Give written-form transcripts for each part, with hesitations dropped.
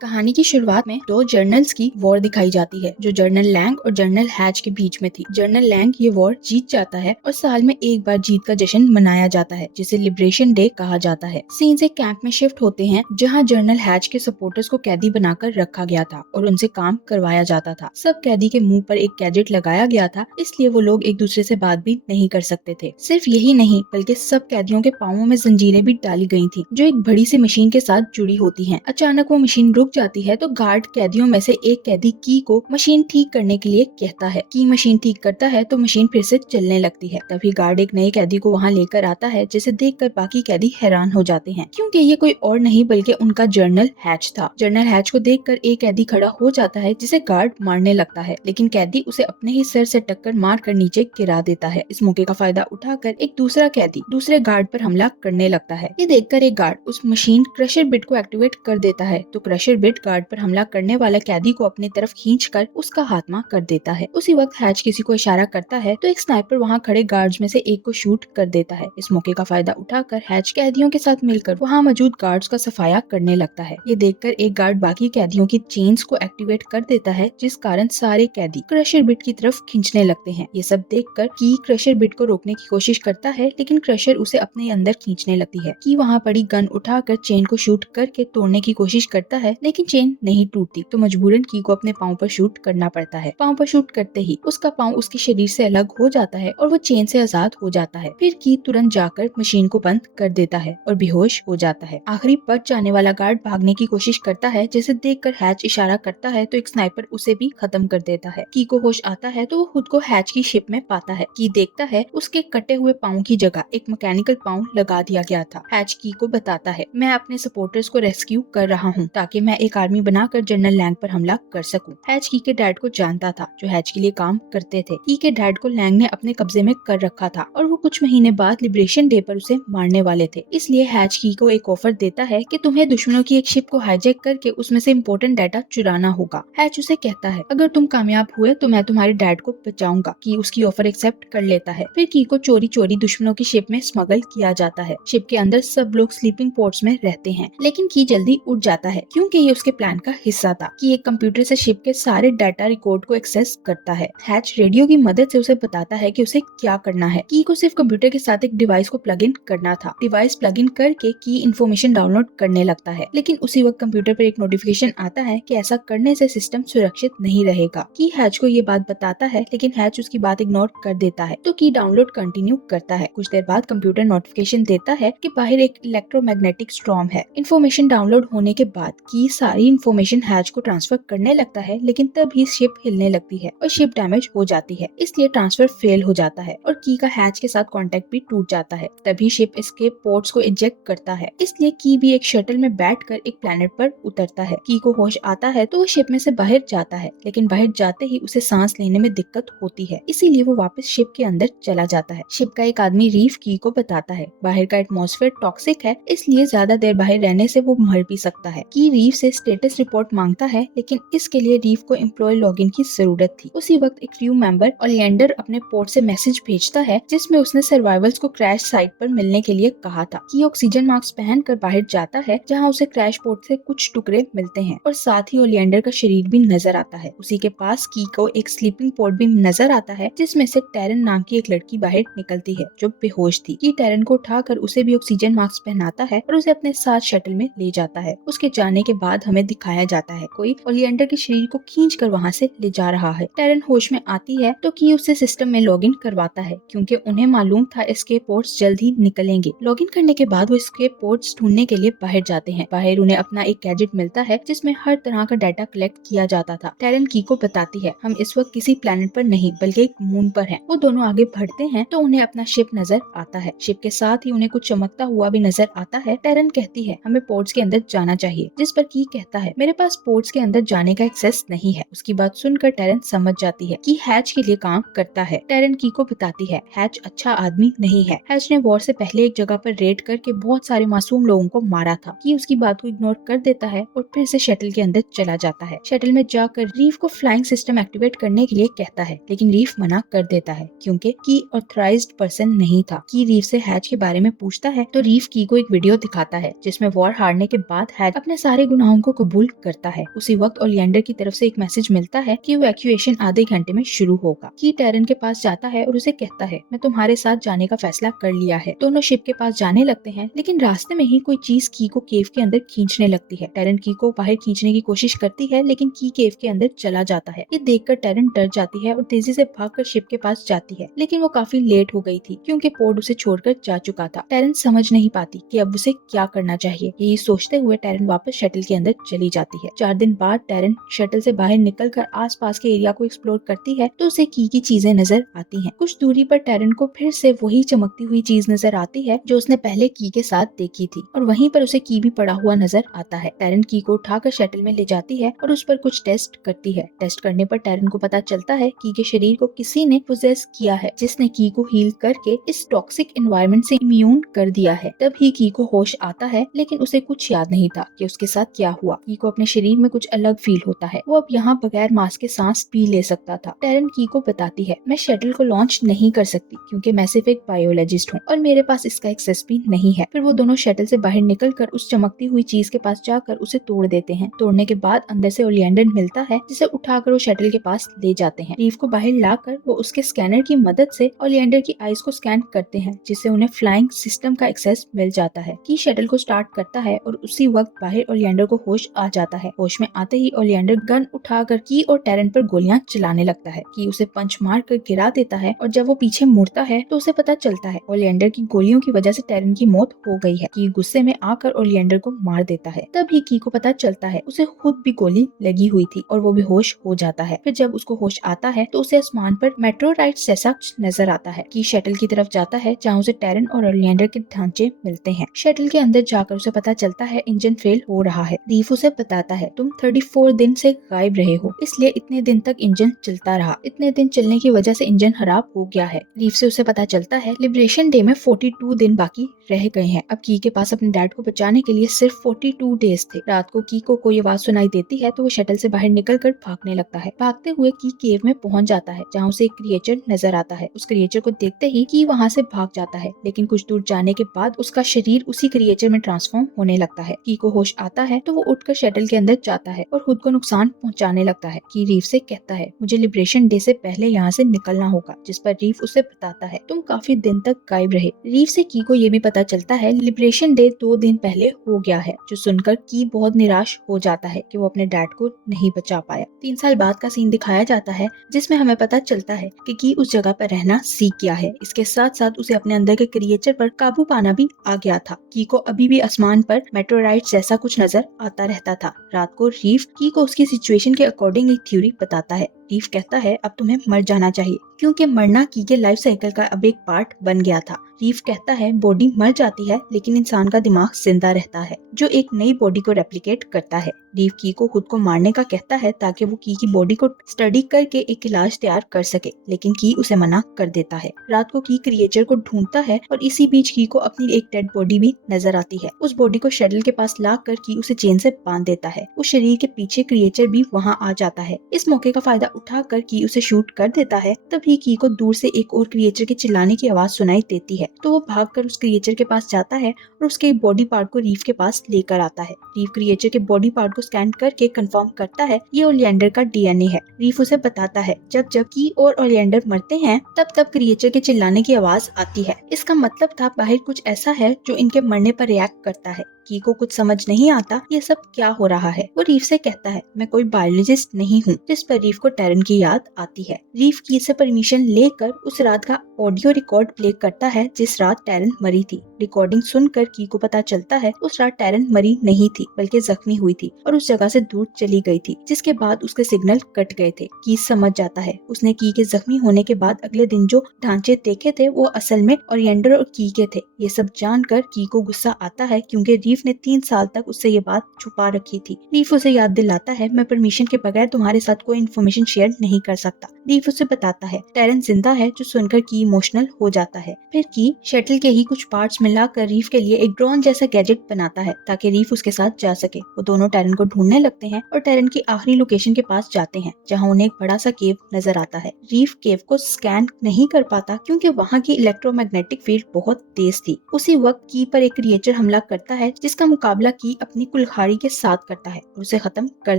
कहानी की शुरुआत में दो जर्नल्स की वॉर दिखाई जाती है जो जनरल लैंग और जनरल हैच के बीच में थी। जनरल लैंग ये वॉर जीत जाता है और साल में एक बार जीत का जश्न मनाया जाता है जिसे लिबरेशन डे कहा जाता है। सीन्स एक कैंप में शिफ्ट होते हैं जहां जनरल हैच के सपोर्टर्स को कैदी बनाकर रखा गया था और उनसे काम करवाया जाता था। सब कैदी के मुंह पर एक गैजेट लगाया गया था, इसलिए वो लोग एक दूसरे से बात भी नहीं कर सकते थे। सिर्फ यही नहीं बल्कि सब कैदियों के पाँवों में जंजीरें भी डाली गई थी जो एक बड़ी सी मशीन के साथ जुड़ी होती हैं। अचानक वो मशीन रुक जाती है तो गार्ड कैदियों में से एक कैदी की को मशीन ठीक करने के लिए कहता है। की मशीन ठीक करता है तो मशीन फिर से चलने लगती है। तभी गार्ड एक नए कैदी को वहाँ लेकर आता है जिसे देखकर बाकी कैदी हैरान हो जाते हैं क्योंकि ये कोई और नहीं बल्कि उनका जनरल हैच था। जनरल हैच को देखकर एक कैदी खड़ा हो जाता है जिसे गार्ड मारने लगता है, लेकिन कैदी उसे अपने ही सर से टक्कर मारकर नीचे गिरा देता है। इस मौके का फायदा उठाकर एक दूसरा कैदी दूसरे गार्ड पर हमला करने लगता है। ये देखकर एक गार्ड उस मशीन क्रशर बिट को एक्टिवेट कर देता है तो क्रशर बिट गार्ड पर हमला करने वाला कैदी को अपनी तरफ खींचकर उसका खात्मा कर देता है। उसी वक्त हैच किसी को इशारा करता है तो एक स्नाइपर वहाँ खड़े गार्ड्स में से एक को शूट कर देता है। इस मौके का फायदा उठाकर हैच कैदियों के साथ मिलकर वहाँ मौजूद गार्ड्स का सफाया करने लगता है। ये देखकर एक गार्ड बाकी कैदियों की चेन्स को एक्टिवेट कर देता है जिस कारण सारे कैदी क्रशर बिट की तरफ खींचने लगते हैं। ये सब देखकर की क्रशर बिट को रोकने की कोशिश करता है, लेकिन क्रशर उसे अपने अंदर खींचने लगती है। की वहाँ पड़ी गन उठाकर चेन को शूट करके तोड़ने की कोशिश करता है, लेकिन चेन नहीं टूटती तो मजबूरन की को अपने पाँव पर शूट करना पड़ता है। पाँव पर शूट करते ही उसका पाँव उसके शरीर से अलग हो जाता है और वो चेन से आजाद हो जाता है। फिर की तुरंत जाकर मशीन को बंद कर देता है और बेहोश हो जाता है। आखिरी बच जाने वाला गार्ड भागने की कोशिश करता है, जिसे देखकर हैच इशारा करता है तो एक स्नाइपर उसे भी खत्म कर देता है। की को होश आता है तो वो खुद को हैच की शिप में पाता है। की देखता है उसके कटे हुए पाँव की जगह एक मैकेनिकल पाँव लगा दिया गया था। हैच की को बताता है, मैं अपने सपोर्टर्स को रेस्क्यू कर रहा हूँ ताकि मैं एक आर्मी बनाकर जनरल लैंग पर हमला कर सकूं। हैच की के डैड को जानता था जो हैच के लिए काम करते थे। की के डैड को लैंग ने अपने कब्जे में कर रखा था और वो कुछ महीने बाद लिबरेशन डे पर उसे मारने वाले थे। इसलिए हैच की को एक ऑफर देता है कि तुम्हें दुश्मनों की एक शिप को हाईजैक करके उसमें से इम्पोर्टेंट डाटा चुराना होगा। हैच उसे कहता है, अगर तुम कामयाब हुए तो मैं तुम्हारे डैड को बचाऊंगा। की उसकी ऑफर एक्सेप्ट कर लेता है। फिर की को चोरी चोरी दुश्मनों की शिप में स्मगल किया जाता है। शिप के अंदर सब लोग स्लीपिंग पोर्ट्स में रहते हैं, लेकिन की जल्दी उठ जाता है क्योंकि ये उसके प्लान का हिस्सा था। कि एक कंप्यूटर से शिप के सारे डाटा रिकॉर्ड को एक्सेस करता है। हैच रेडियो की मदद से उसे बताता है कि उसे क्या करना है। की को सिर्फ कंप्यूटर के साथ एक डिवाइस को प्लग इन करना था। डिवाइस प्लग इन करके की इंफॉर्मेशन डाउनलोड करने लगता है, लेकिन उसी वक्त कंप्यूटर पर एक नोटिफिकेशन आता है कि ऐसा करने से सिस्टम सुरक्षित नहीं रहेगा। की हैच को ये बात बताता है, लेकिन हैच उसकी बात इग्नोर कर देता है तो की डाउनलोड कंटिन्यू करता है। कुछ देर बाद कंप्यूटर नोटिफिकेशन देता है कि बाहर एक इलेक्ट्रोमैग्नेटिक स्टॉर्म है। इन्फॉर्मेशन डाउनलोड होने के बाद की सारी इन्फॉर्मेशन हैच को ट्रांसफर करने लगता है, लेकिन तभी शिप हिलने लगती है और शिप डैमेज हो जाती है, इसलिए ट्रांसफर फेल हो जाता है और की का हैच के साथ कांटेक्ट भी टूट जाता है। तभी शिप एस्केप पोर्ट्स को इजेक्ट करता है, इसलिए की भी एक शटल में बैठकर एक प्लेनेट पर उतरता है। की को होश आता है तो वो शिप में से बाहर जाता है, लेकिन बाहर जाते ही उसे सांस लेने में दिक्कत होती है, इसीलिए वो वापस शिप के अंदर चला जाता है। शिप का एक आदमी रीफ की को बताता है, बाहर का एटमॉस्फेयर टॉक्सिक है, इसलिए ज्यादा देर बाहर रहने से वो मर भी सकता है। की रीफ से स्टेटस रिपोर्ट मांगता है, लेकिन इसके लिए रीफ को एम्प्लॉय लॉगिन की जरूरत थी। उसी वक्त एक क्रू मेंबर ओलिएंडर अपने पोर्ट से मैसेज भेजता है जिसमें उसने सर्वाइवल्स को क्रैश साइट पर मिलने के लिए कहा था। की ऑक्सीजन मास्क पहनकर बाहर जाता है जहां उसे क्रैश पोर्ट से कुछ टुकड़े मिलते हैं और साथ ही ओलिएंडर का शरीर भी नजर आता है। उसी के पास की को एक स्लीपिंग पोर्ट भी नजर आता है जिसमें से टेरन नाम की एक लड़की बाहर निकलती है जो बेहोश थी। की टेरन को उठाकर उसे भी ऑक्सीजन मास्क पहनाता है और उसे अपने साथ शटल में ले जाता है। उसके जाने के बाद हमें दिखाया जाता है कोई ओलिएंडर के शरीर को खींचकर वहां से ले जा रहा है। टेरन होश में आती है तो की उसे सिस्टम में लॉगिन करवाता है क्योंकि उन्हें मालूम था एस्केप पोर्ट्स जल्द ही निकलेंगे। लॉगिन करने के बाद वो एस्केप पोर्ट्स ढूंढने के लिए बाहर जाते हैं। बाहर उन्हें अपना एक गैजेट मिलता है जिसमें हर तरह का डाटा कलेक्ट किया जाता था। टेरन की को बताती है, हम इस वक्त किसी प्लेनेट पर नहीं बल्कि एक मून पर हैं। वो दोनों आगे बढ़ते हैं तो उन्हें अपना शिप नजर आता है। शिप के साथ ही उन्हें कुछ चमकता हुआ भी नजर आता है। टेरन कहती है, हमें पोर्ट्स के अंदर जाना चाहिए, जिस पर की कहता है, मेरे पास पोर्ट्स के अंदर जाने का एक्सेस नहीं है। उसकी बात सुनकर टेरन समझ जाती है कि हैच के लिए काम करता है। टेरन की को बताती है, हैच अच्छा आदमी नहीं है। हैच ने वॉर से पहले एक जगह पर रेड करके बहुत सारे मासूम लोगों को मारा था। की उसकी बात को इग्नोर कर देता है और फिर से शटल के अंदर चला जाता है। शटल में जाकर रीफ को फ्लाइंग सिस्टम एक्टिवेट करने के लिए कहता है, लेकिन रीफ मना कर देता है क्योंकि की ऑथराइज्ड पर्सन नहीं था। की रीफ से हैच के बारे में पूछता है तो रीफ की को एक वीडियो दिखाता है जिसमें वॉर हारने के बाद हैच अपने सारे गुनाहों मांग को कबूल करता है। उसी वक्त ओलिएंडर की तरफ से एक मैसेज मिलता है कि इवैक्यूएशन आधे घंटे में शुरू होगा। की टैरन के पास जाता है और उसे कहता है, मैं तुम्हारे साथ जाने का फैसला कर लिया है। दोनों शिप के पास जाने लगते हैं, लेकिन रास्ते में ही कोई चीज की को केव के अंदर खींचने लगती है। टैरन की को बाहर खींचने की कोशिश करती है, लेकिन की केव के अंदर चला जाता है। ये देखकर टैरन डर जाती है और तेजी से भागकर शिप के पास जाती है, लेकिन वो काफी लेट हो गई थी क्योंकि पोर्ट उसे छोड़कर जा चुका था। टैरन समझ नहीं पाती कि अब उसे क्या करना चाहिए। यही सोचते हुए टैरन वापस शटल के अंदर चली जाती है। 4 दिन बाद टैरन शटल से बाहर निकलकर आसपास के एरिया को एक्सप्लोर करती है तो उसे की चीजें नजर आती हैं। कुछ दूरी पर टैरन को फिर से वही चमकती हुई चीज नजर आती है जो उसने पहले की के साथ देखी थी, और वहीं पर उसे की भी पड़ा हुआ नजर आता है। टैरन की को उठाकर शटल में ले जाती है और उस पर कुछ टेस्ट करती है। टेस्ट करने पर टैरन को पता चलता है की के शरीर को किसी ने पोजेस किया है, जिसने की को हील करके इस टॉक्सिक एनवायरनमेंट से इम्यून कर दिया है। तब ही की को होश आता है, लेकिन उसे कुछ याद नहीं था कि उसके साथ क्या हुआ। की को अपने शरीर में कुछ अलग फील होता है। वो अब यहाँ बगैर मास्क के सांस भी ले सकता था। टैरन की को बताती है, मैं शटल को लॉन्च नहीं कर सकती क्योंकि मैं सिर्फ एक बायोलॉजिस्ट हूँ और मेरे पास इसका एक्सेस भी नहीं है। फिर वो दोनों शटल से बाहर निकलकर उस चमकती हुई चीज के पास जाकर उसे तोड़ देते हैं। तोड़ने के बाद अंदर से ओलिएंडर मिलता है, जिसे उठाकर वो शटल के पास ले जाते हैं। रीफ को बाहर लाकर वो उसके स्कैनर की मदद से ओलिएंडर की आईज को स्कैन करते हैं, जिससे उन्हें फ्लाइंग सिस्टम का एक्सेस मिल जाता है। की शटल को स्टार्ट करता है और उसी वक्त बाहर ओलिएंडर को होश आ जाता है। होश में आते ही ओलिएंडर गन उठाकर की और टैरन पर गोलियां चलाने लगता है। की उसे पंच मार कर गिरा देता है और जब वो पीछे मुड़ता है तो उसे पता चलता है ओलिएंडर की गोलियों की वजह से टैरन की मौत हो गई है। की गुस्से में आकर ओलिएंडर को मार देता है। तभी की को पता चलता है उसे खुद भी गोली लगी हुई थी और वो बेहोश हो जाता है। फिर जब उसको होश आता है तो उसे आसमान पर मेट्रोराइट जैसा कुछ नजर आता है। की शटल की तरफ जाता है जहाँ उसे टैरन और ओलिएंडर के ढांचे मिलते हैं। शटल के अंदर जाकर उसे पता चलता है इंजन फेल हो रहा है। रीफ उसे बताता है, तुम 34 दिन से गायब रहे हो, इसलिए इतने दिन तक इंजन चलता रहा। इतने दिन चलने की वजह से इंजन खराब हो गया है। रीफ से उसे पता चलता है लिबरेशन डे में 42 दिन बाकी रह गए हैं। अब की के पास अपने डैड को बचाने के लिए सिर्फ 42 डेज थे। रात को की को कोई आवाज सुनाई देती है तो वो शटल से बाहर निकलकर भागने लगता है। भागते हुए की केव में पहुंच जाता है जहाँ उसे एक क्रिएचर नजर आता है। उस क्रिएचर को देखते ही की वहाँ से भाग जाता है, लेकिन कुछ दूर जाने के बाद उसका शरीर उसी क्रिएचर में ट्रांसफॉर्म होने लगता है। की को होश आता है तो वो उठकर शटल के अंदर जाता है और खुद को नुकसान पहुंचाने लगता है। की रीफ से कहता है, मुझे लिबरेशन डे से पहले यहाँ से निकलना होगा, जिस पर रीफ उसे बताता है, तुम काफी दिन तक गायब रहे। रीफ से की को ये भी पता चलता है लिबरेशन डे 2 दिन पहले हो गया है, जो सुनकर की बहुत निराश हो जाता है कि वो अपने डैड को नहीं बचा पाया। 3 साल बाद का सीन दिखाया जाता है जिसमें हमें पता चलता है कि की उस जगह पर रहना सीख गया है। इसके साथ साथ उसे अपने अंदर के क्रिएचर पर काबू पाना भी आ गया था। की को अभी भी आसमान पर मेट्रोराइट जैसा कुछ नजर आता रहता था। रात को रीफ की को उसकी सिचुएशन के अकॉर्डिंग एक थ्योरी बताता है। रीफ कहता है, अब तुम्हें मर जाना चाहिए क्योंकि मरना की के लाइफ साइकिल का अब एक पार्ट बन गया था। रीफ कहता है, बॉडी मर जाती है लेकिन इंसान का दिमाग जिंदा रहता है, जो एक नई बॉडी को रेप्लिकेट करता है। रीफ की को खुद को मारने का कहता है ताकि वो की बॉडी को स्टडी करके एक इलाज तैयार कर सके, लेकिन की उसे मना कर देता है। रात को की क्रिएचर को ढूंढता है और इसी बीच की को अपनी एक डेड बॉडी भी नजर आती है। उस बॉडी को शटल के पास लाकर की उसे चेन से बांध देता है। उस शरीर के पीछे क्रिएचर भी वहाँ आ जाता है। इस मौके का फायदा उठाकर की उसे शूट कर देता है। तभी की को दूर से एक और क्रिएचर के चिल्लाने की आवाज सुनाई देती है, तो वो भागकर उस क्रिएचर के पास जाता है और उसके बॉडी पार्ट को रीफ के पास लेकर आता है। रीफ क्रिएचर के बॉडी पार्ट को स्कैन करके कंफर्म करता है ये ओलिएंडर का डीएनए है। रीफ उसे बताता है, जब जब की और ओलिएंडर मरते हैं तब तब क्रिएचर के चिल्लाने की आवाज आती है। इसका मतलब था बाहर कुछ ऐसा है जो इनके मरने पर रिएक्ट करता है। की को कुछ समझ नहीं आता ये सब क्या हो रहा है। वो रीफ से कहता है, मैं कोई बायोलॉजिस्ट नहीं हूँ, जिस पर रीफ को टैरन की याद आती है। रीफ की से परमिशन लेकर उस रात का ऑडियो रिकॉर्ड प्ले करता है जिस रात टैरन मरी थी। रिकॉर्डिंग सुनकर की को पता चलता है उस रात टैरन मरी नहीं थी बल्कि जख्मी हुई थी और उस जगह से दूर चली गई थी, जिसके बाद उसके सिग्नल कट गए थे। की समझ जाता है उसने की के जख्मी होने के बाद अगले दिन जो ढांचे देखे थे वो असल में ओलिएंडर और की के थे। ये सब जानकर की को गुस्सा आता है क्योंकि रीफ ने 3 साल तक उससे ये बात छुपा रखी थी। रीफ उसे याद दिलाता है, मैं परमिशन के बगैर तुम्हारे साथ कोई इन्फॉर्मेशन शेयर नहीं कर सकता। रीफ उसे बताता है टैरन जिंदा है, जो सुनकर की इमोशनल हो जाता है। फिर की शटल के ही कुछ पार्ट्स मिलाकर रीफ के लिए एक ड्रोन जैसा गैजेट बनाता है ताकि रीफ उसके साथ जा सके। वो दोनों टैरन को ढूंढने लगते हैं और टैरन की आखिरी लोकेशन के पास जाते हैं जहाँ उन्हें एक बड़ा सा केव नजर आता है। रीफ केव को स्कैन नहीं कर पाता क्योंकि वहाँ की इलेक्ट्रोमैग्नेटिक फील्ड बहुत तेज थी। उसी वक्त की पर एक क्रिएचर हमला करता है जिसका मुकाबला की अपनी कुल्हाड़ी के साथ करता है और उसे खत्म कर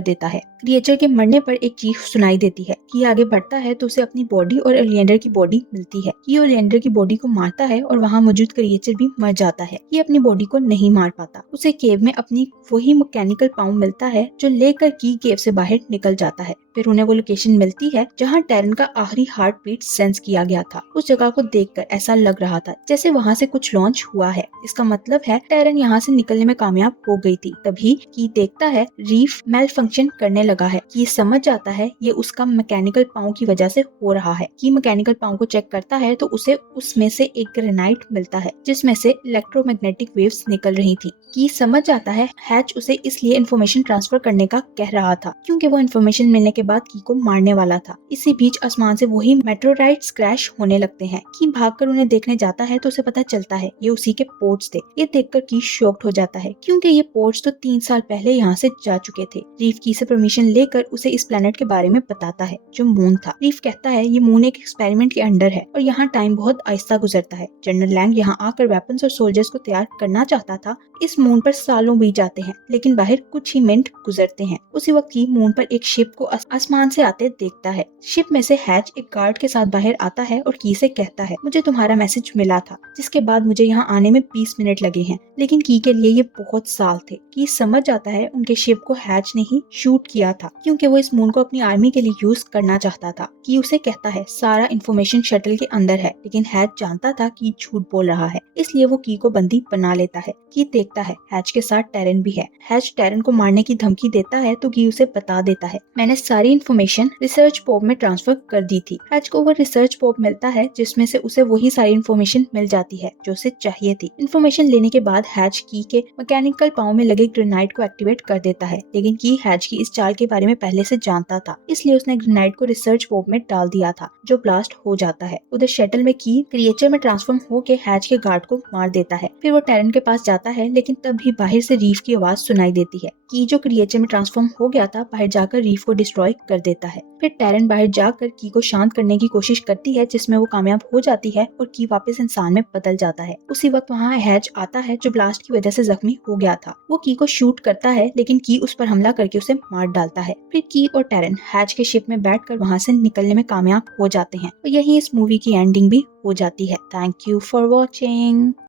देता है। क्रिएचर के मरने पर एक चीख सुनाई देती है। की आगे बढ़ता है तो उसे अपनी बॉडी और ओलिएंडर की बॉडी मिलती है। की ओलिएंडर की बॉडी को मारता है और वहाँ मौजूद क्रिएचर भी मर जाता है। ये अपनी बॉडी को नहीं मार पाता। उसे केव में अपनी वही मैकेनिकल पाँव मिलता है जो लेकर की केव से बाहर निकल जाता है। फिर उन्हें वो लोकेशन मिलती है जहाँ टैरन का आखिरी हार्ट बीट सेंस किया गया था। उस जगह को देखकर ऐसा लग रहा था जैसे वहाँ से कुछ लॉन्च हुआ है। इसका मतलब है टैरन यहाँ से निकलने में कामयाब हो गई थी। तभी की देखता है रीफ मेल फंक्शन करने लगा है। की समझ जाता है ये उसका मैकेनिकल पाँव की वजह से हो रहा है। की मैकेनिकल पाँव को चेक करता है तो उसे उसमें से एक ग्रेनाइट मिलता है जिसमें से इलेक्ट्रोमैग्नेटिक वेव्स निकल रही थी। की समझ जाता है हैच उसे इसलिए इन्फॉर्मेशन ट्रांसफर करने का कह रहा था क्योंकि वो इन्फॉर्मेशन मिलने के बाद की को मारने वाला था। इसी बीच आसमान से वही मेट्रोराइट्स क्रैश होने लगते हैं। की भागकर उन्हें देखने जाता है तो उसे पता चलता है ये उसी के पोर्ट्स थे। ये देखकर की शॉक्ड हो जाता है क्योंकि ये पोर्ट्स तो 3 साल पहले यहाँ से जा चुके थे। रीफ की से परमिशन लेकर उसे इस प्लेनेट के बारे में बताता है जो मून था। रीफ कहता है ये मून एक एक्सपेरिमेंट के अंडर है और यहाँ टाइम बहुत आहिस्ता गुजरता है। जनरल लैंग यहाँ आकर वेपन्स और सोल्जर्स को तैयार करना चाहता था। इस मून पर सालों बीत जाते हैं लेकिन बाहर कुछ ही मिनट गुजरते हैं। उसी वक्त की मून पर एक शिप को आसमान से आते देखता है। शिप में से हैच एक गार्ड के साथ बाहर आता है और की से कहता है मुझे तुम्हारा मैसेज मिला था जिसके बाद मुझे यहाँ आने में 20 मिनट लगे हैं लेकिन की के लिए ये बहुत साल थे। की समझ जाता है उनके शिप को हैच ने ही शूट किया था क्योंकि वो इस मून को अपनी आर्मी के लिए यूज करना चाहता था। की उसे कहता है सारा इंफॉर्मेशन शटल के अंदर है लेकिन हैच जानता था कि झूठ बोल रहा है इसलिए वो की को बंदी बना लेता है। की देखता है हैच के साथ टैरन भी है। हैच टैरन को मारने की धमकी देता है तो की उसे बता देता है मैंने सारी इन्फॉर्मेशन रिसर्च पॉप में ट्रांसफर कर दी थी। हैच को वो रिसर्च पॉप मिलता है जिसमें से उसे वही सारी इन्फॉर्मेशन मिल जाती है जो उसे चाहिए थी। इन्फॉर्मेशन लेने के बाद हैच की के मैकेनिकल पाँव में लगे ग्रेनाइट को एक्टिवेट कर देता है लेकिन की हैच की इस चाल के बारे में पहले से जानता था इसलिए उसने ग्रेनाइट को रिसर्च पॉप में डाल दिया था जो ब्लास्ट हो जाता है। उधर शटल में की क्रिएचर में ट्रांसफॉर्म होकर हैच के गार्ड को मार देता है। फिर वो टैरन के पास जाता है लेकिन तभी बाहर से रीफ की आवाज सुनाई देती है। की जो क्रिएचर में ट्रांसफॉर्म हो गया था बाहर जाकर रीफ को डिस्ट्रॉय कर देता है। फिर टैरन बाहर जाकर की को शांत करने की कोशिश करती है जिसमें वो कामयाब हो जाती है और की वापस इंसान में बदल जाता है। उसी वक्त वहाँ हैच आता है जो ब्लास्ट की वजह से जख्मी हो गया था। वो की को शूट करता है लेकिन की उस पर हमला करके उसे मार डालता है। फिर की और टैरन हैच के शिप में बैठकर वहाँ से निकलने में कामयाब हो जाते हैं और यही इस मूवी की एंडिंग भी हो जाती है। Thank you for watching.